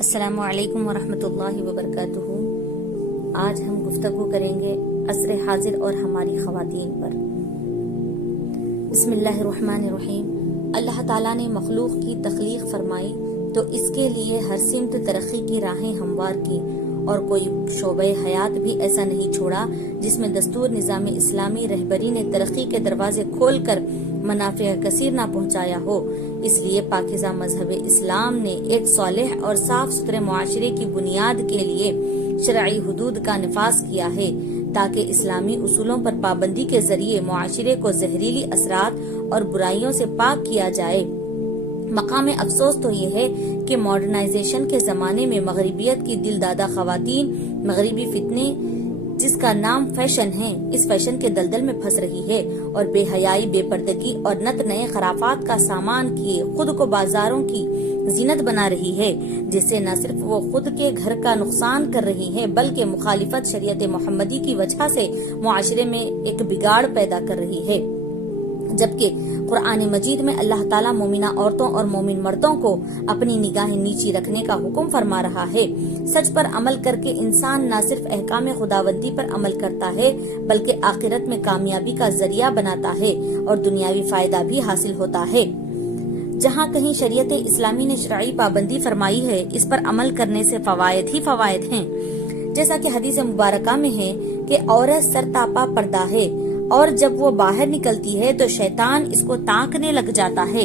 السلام علیکم ورحمۃ اللہ وبرکاتہ۔ آج ہم گفتگو کریں گے عصر حاضر اور ہماری خواتین پر۔ بسم اللہ الرحمن الرحیم۔ اللہ تعالیٰ نے مخلوق کی تخلیق فرمائی تو اس کے لیے ہر سمت ترقی کی راہیں ہموار کی، اور کوئی شعبہ حیات بھی ایسا نہیں چھوڑا جس میں دستور نظام اسلامی رہبری نے ترقی کے دروازے کھول کر منافع کثیر نہ پہنچایا ہو۔ اس لیے پاکیزہ مذہب اسلام نے ایک صالح اور صاف ستھرے معاشرے کی بنیاد کے لیے شرعی حدود کا نفاذ کیا ہے، تاکہ اسلامی اصولوں پر پابندی کے ذریعے معاشرے کو زہریلی اثرات اور برائیوں سے پاک کیا جائے۔ مقام افسوس تو یہ ہے کہ ماڈرنائزیشن کے زمانے میں مغربیت کی دل دادہ خواتین مغربی فتنے جس کا نام فیشن ہے، اس فیشن کے دلدل میں پھنس رہی ہے اور بے حیائی، بے پردگی اور نت نئے خرافات کا سامان کیے خود کو بازاروں کی زینت بنا رہی ہے، جس سے نہ صرف وہ خود کے گھر کا نقصان کر رہی ہے بلکہ مخالفت شریعت محمدی کی وجہ سے معاشرے میں ایک بگاڑ پیدا کر رہی ہے۔ جبکہ قرآن مجید میں اللہ تعالیٰ مومنہ عورتوں اور مومن مردوں کو اپنی نگاہیں نیچی رکھنے کا حکم فرما رہا ہے۔ سچ پر عمل کر کے انسان نہ صرف احکام خداوندی پر عمل کرتا ہے بلکہ آخرت میں کامیابی کا ذریعہ بناتا ہے اور دنیاوی فائدہ بھی حاصل ہوتا ہے۔ جہاں کہیں شریعت اسلامی نے شرعی پابندی فرمائی ہے، اس پر عمل کرنے سے فوائد ہی فوائد ہیں، جیسا کہ حدیث مبارکہ میں ہے کہ عورت سر تاپا پردہ ہے، اور جب وہ باہر نکلتی ہے تو شیطان اس کو تانکنے لگ جاتا ہے۔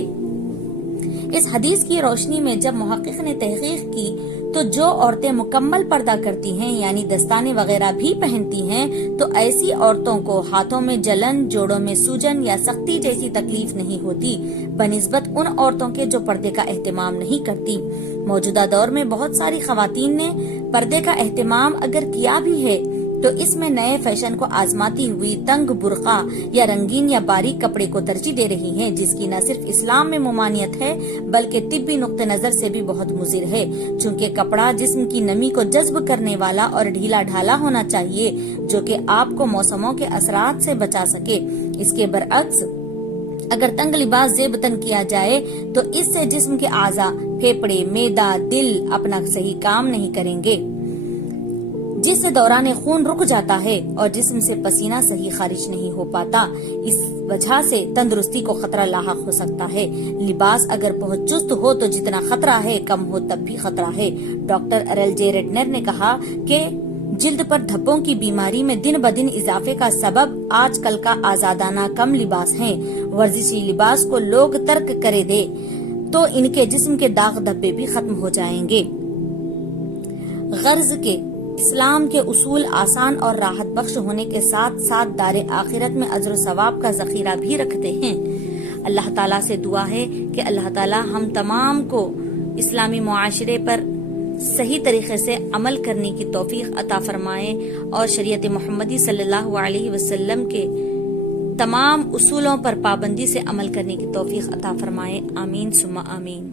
اس حدیث کی روشنی میں جب محقق نے تحقیق کی تو جو عورتیں مکمل پردہ کرتی ہیں یعنی دستانے وغیرہ بھی پہنتی ہیں، تو ایسی عورتوں کو ہاتھوں میں جلن، جوڑوں میں سوجن یا سختی جیسی تکلیف نہیں ہوتی، بنسبت ان عورتوں کے جو پردے کا اہتمام نہیں کرتی۔ موجودہ دور میں بہت ساری خواتین نے پردے کا اہتمام اگر کیا بھی ہے تو اس میں نئے فیشن کو آزماتی ہوئی تنگ برقع یا رنگین یا باریک کپڑے کو ترجیح دے رہی ہیں، جس کی نہ صرف اسلام میں ممانعت ہے بلکہ طبی نقطہ نظر سے بھی بہت مضر ہے، چونکہ کپڑا جسم کی نمی کو جذب کرنے والا اور ڈھیلا ڈھالا ہونا چاہیے جو کہ آپ کو موسموں کے اثرات سے بچا سکے۔ اس کے برعکس اگر تنگ لباس زیب تن کیا جائے تو اس سے جسم کے اعضاء، پھیپھڑے، معدہ، دل اپنا صحیح کام نہیں کریں گے، جس سے دوران خون رک جاتا ہے اور جسم سے پسینہ صحیح خارج نہیں ہو پاتا۔ اس وجہ سے تندرستی کو خطرہ لاحق ہو سکتا ہے۔ لباس اگر بہت چست ہو تو جتنا خطرہ ہے، کم ہو تب بھی خطرہ ہے۔ ڈاکٹر ارل جے ریڈنر نے کہا کہ جلد پر دھبوں کی بیماری میں دن بدن اضافے کا سبب آج کل کا آزادانہ کم لباس ہیں۔ ورزشی لباس کو لوگ ترک کرے دے تو ان کے جسم کے داغ دھبے بھی ختم ہو جائیں گے۔ غرض کے اسلام کے اصول آسان اور راحت بخش ہونے کے ساتھ ساتھ دار آخرت میں اجر و ثواب کا ذخیرہ بھی رکھتے ہیں۔ اللہ تعالیٰ سے دعا ہے کہ اللہ تعالیٰ ہم تمام کو اسلامی معاشرے پر صحیح طریقے سے عمل کرنے کی توفیق عطا فرمائے اور شریعت محمدی صلی اللہ علیہ وسلم کے تمام اصولوں پر پابندی سے عمل کرنے کی توفیق عطا فرمائے۔ آمین ثم آمین۔